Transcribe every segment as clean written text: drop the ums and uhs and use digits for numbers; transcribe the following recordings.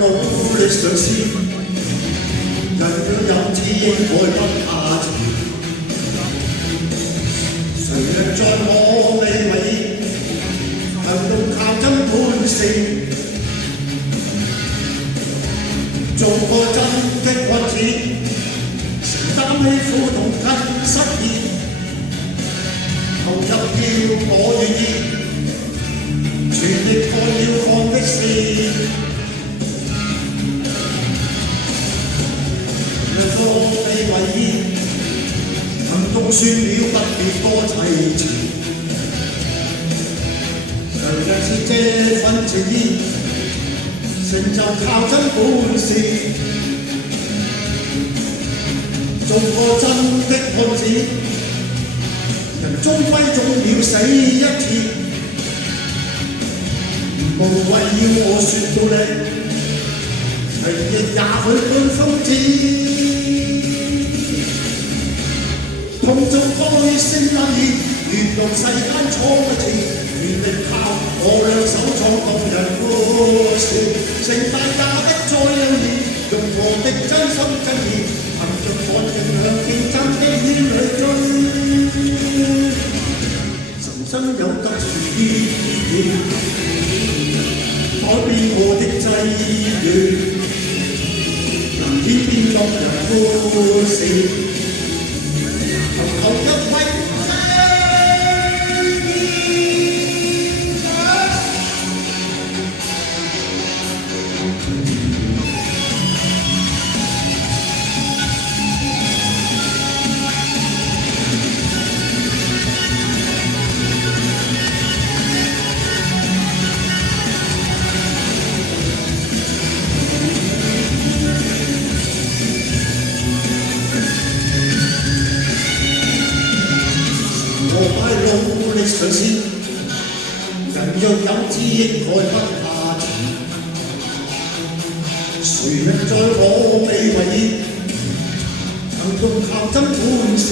努力嘗試，人若有志應該不怕遲。誰人在我未為意，行動靠真本事，做個真的君子，承擔起苦痛跟失意，投入要我願意。全力幹要看的事，讓科技為意，行動算了不必多砌詞。強人是這份情意，成就靠真本事，做個真的漢子，人終歸總要死一次。無謂要我説到你，隨亦也許半瘋子。同做愛性難言，原來世間錯一次，原力靠我兩手創動人故事，成大也的再有意，用我的真心真意，憑着看盡兩件真的牽裏追，人生有特殊意義。改變我的際遇，能演變作人故事，尋求一位努力嘗試，人若有志應該不怕遲。誰人在我未為意，行動靠真本事，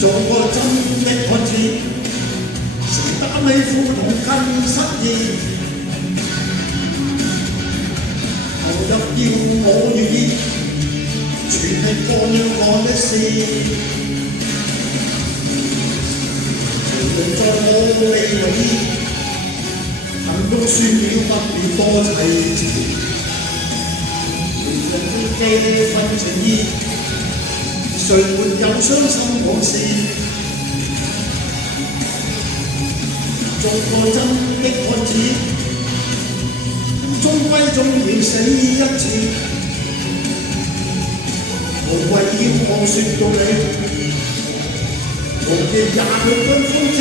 做個真的漢子，承擔起苦痛跟失意，投入要我願意。全力幹要幹的事，無論在我未為意，行動算了不必多砌詞。人這份情意，誰沒有傷心往事？做個真的漢子，終歸總要死一次。無謂要我説到你，無亦也許分瘋子。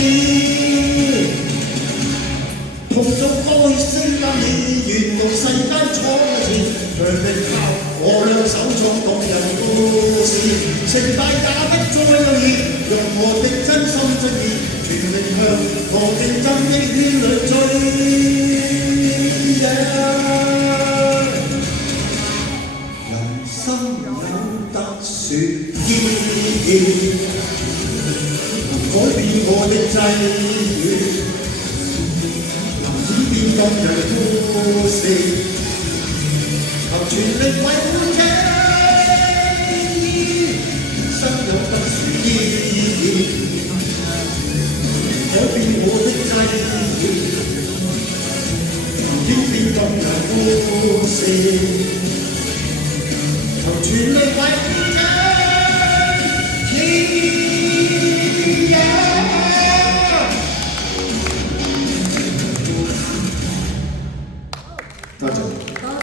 同做愛聲淡意，原來世間錯一次，強力靠我兩手創動人故事，成大也的再有意，用我的真心真意，全力向我競爭的圈裏追。人生特殊意義，改變我的際遇，能演變作人故事，求全力維護這意，生有特殊意義，改變我的際遇，能演變作人故事。全力維護